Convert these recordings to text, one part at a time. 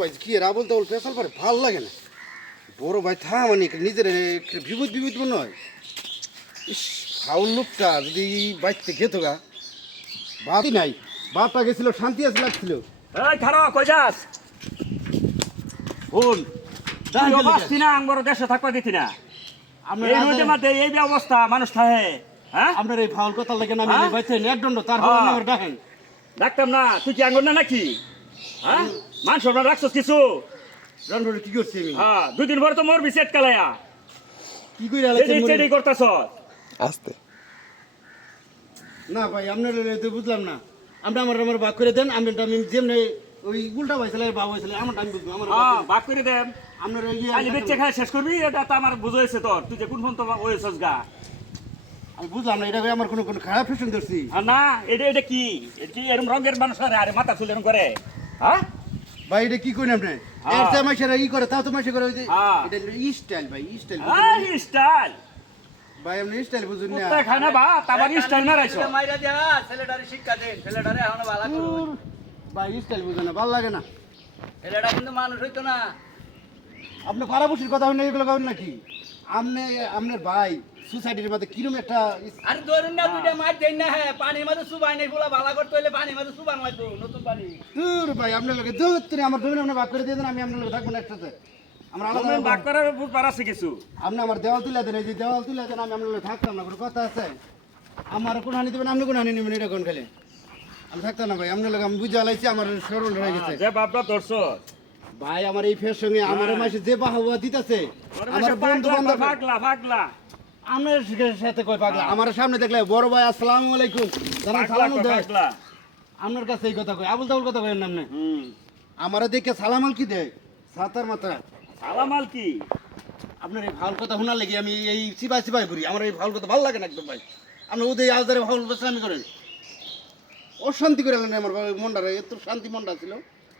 ভাই কি এরা বলতে বল পেশাল পারে ভাল লাগে না বড় ভাই থা মানে নিজের বিপদ বিপদ মনে হয় ইস ফাউল লোকটা যদি বাইতে খেত গা বাপই নাই বাপটা গেছিল শান্তি আছে লাগছিল এই খারাপ কই যাস বল তুই বাসতি না আঙ্গর দেশে থাকবা দিতি না এই রোদে মাঝে এই যে অবস্থা মানুষ থাকে হ্যাঁ আপনার এই ফাউল কথা লাগে না আমি বাইতেন এক দণ্ড তারপর আমার দেখেন ডাকতাম না তুই কি আঙ্গর না নাকি হ্যাঁ মান সম্মান রাখছস কিছু রণভরে কি করছি আমি হ্যাঁ দুদিন পরে তো মরবি সেট কালায়া কি কইরা আলাইছেন চেড়ি করতাছস আস্তে না ভাই আপনার তো বুঝলাম না আপনি আমার ভাগ করে দেন আমি যেমনি ওই উল্টা হয়েছিল বাবা হয়েছিল আমার আমি বুঝবো আমার ভাগ করে দেন আপনার ওই খালি বেচে খায় শেষ করবি এটা তো আমার বুঝাইছে তোর তুই যে কোন ফোন তো ওয়েছস গা আমি বুঝলাম না এটা আমার কোনো খারাপ ফ্যাশন ধরছি আর না এটা কি এটা কি এরকম রঙের মানুষ আরে মাথা চুল এরকম করে হ্যাঁ ভাই এটা কি করেন আপনি এর তো মাসেরা ই করে তাও তো মাসে করে ওই যে এটা স্টাইল ভাই স্টাইল স্টাইল ভাই আপনি স্টাইল বুঝুন না কুত্তা খায় না বা তাবার স্টাইল মারাইছো মাইরা দিয়া ছেলেটারে শিক্ষা দেন ছেলেটারে এখন ভালো করুন ভাই স্টাইল বুঝুন না ভালো লাগে না ছেলেটা কিন্তু মানুষ হইতো না আপনি পাড়াবসির কথা হইনা এগুলো করেন নাকি আপনি আপনার ভাই সোসাইটির মধ্যে কিরম একটা আরে ধরুন না দুইটা মাছ দেন না হ্যাঁ পানির মধ্যে সুবাই নাই বলা ভালো করতে হইলে পানির মধ্যে সুবান লাগতো নতুন পানি দূর ভাই আপনার লোকে দূর তুমি আমার জমি আপনি ভাগ করে দিয়ে দেন আমি আপনার লোক থাকবো না একসাথে আমরা আলাদা তুমি ভাগ করে বুঝবার আছে কিছু আপনি আমার দেওয়াল তুলে দেন এই যে দেওয়াল তুলে দেন আমি আপনার লোক থাকতাম না কোনো কথা আছে আমার কোন হানি দেবেন আপনি কোন হানি নেবেন এটা কোন খেলে আমি থাকতাম না ভাই আপনার লোক আমি বুঝে আলাইছি আমার সরল হয়ে গেছে যে বাপটা ধরছস ভাই আমার এই ফের সঙ্গে আমার মাসে যে বাহবা দিতেছে আমার বন্ধু বান্ধব পাগলা আমার সাথে কই পাগলা আমার সামনে দেখলে বড় ভাই আসসালামু আলাইকুম জানান সালাম দেয় আপনার কাছে এই কথা কই আবুল তাবুল কথা কই নাম না আমারে দেখে সালামাল কি দেয় সাতার মাথা সালামাল কি আপনার এই ভালো কথা শোনার লাগি আমি এই সিপাই করি আমার এই ভালো কথা ভালো লাগে না একদম ভাই আপনি ওদের আজদারে ভালো বেসামি করেন অশান্তি করে আলেন আমার মনটা এত শান্তি মনটা ছিল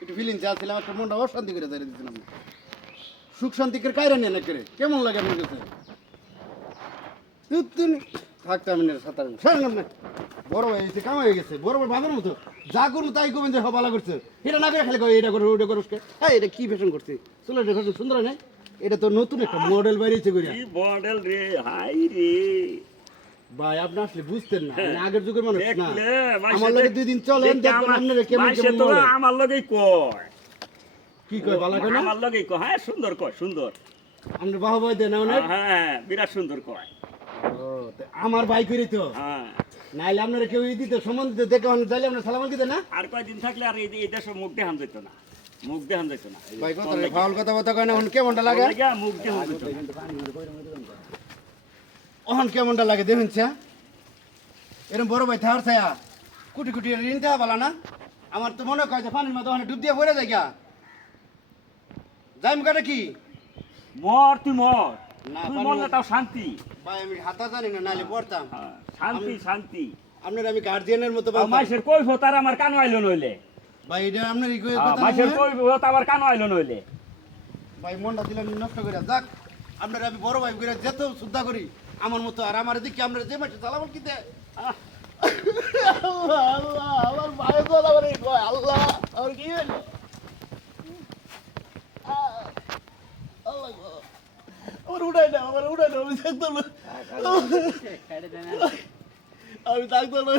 একটু ফিলিংস আসছিলাম একটা মনটা অশান্তি করে দাঁড়িয়ে দিচ্ছিলাম সুখ শান্তি করে কায়রা নিয়ে না করে কেমন লাগে আপনার কাছে থাকতাম না সাঁতার সারেন না বড় ভাই এসে কাম হয়ে গেছে বড় ভাই ভাবের মতো যা করবো তাই করবেন যে ভালো করছে এটা না করে খালি এটা করো ওটা করো হ্যাঁ এটা কি ফ্যাশন করছে চলো এটা ফ্যাশন সুন্দর না এটা তো নতুন একটা মডেল বেরিয়েছে করিয়া কি মডেল রে হাই রে ভাই আপনি আসলে বুঝতেন না আমি আগের যুগের মানুষ না দেখলে আমার লগে দুই দিন চলেন দেখবেন আপনারা কেমন কেমন তো বলে। আমার লগেই কয় কি কয় ভালো কয় না আমার লগেই কয় হ্যাঁ সুন্দর কয় সুন্দর আপনি বাহবা দেন না অনেক হ্যাঁ বিরাট সুন্দর কয় আমার ভাই করি তো হ্যাঁ নাইলে আপনারা কেউ দিতে সম্বন্ধ দিতে দেখে তাইলে আপনার সালাম দিতে না আর কয়দিন থাকলে আর এই দেশে মুখ দেখান যেত না মুখ দেখান যেত না ভাই কথা ফাউল কথা কথা কয় না এখন কেমনটা লাগে মুখ দেখান যেত না এখন কেমনটা লাগে দেখুন চা এরকম বড় ভাই থার ছায়া কুটি কুটি ঋণ দেওয়া বলা না আমার তো মনে হয় যে পানির মতো ওখানে ডুব দিয়ে পড়ে যায় গা যাইম কাটা কি মর তুই মর না, তুই পানি মরলে মর। তাও শান্তি ভাই আমি হাতা জানি না নাইলে পড়তাম হ্যাঁ, শান্তি শান্তি আপনার আমি গার্জিয়ানের মতো বাবা মাসের কই তার আমার কানো আইলো নইলে ভাই এটা আপনার এই কথা না মাসের বলে? কই আমার কানো আইলো নইলে ভাই মনটা দিলাম নষ্ট করে যাক আপনার আমি বড় ভাই করে যেত শ্রদ্ধা করি আমার মতো আর আমার দিকে আমরা যে মাসে চালাবার কি দেয় আল্লাহ আল্লাহ আমার ভাই বলা বলে আল্লাহ আর কি হলো আল্লাহ গো। আমার উঠাই না আমি থাকতাম না আমি থাকতাম না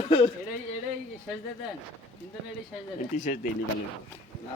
এটাই শেষ দেন কিন্তু এটাই শেষ দেন টি শার্ট দেয়নি ভালো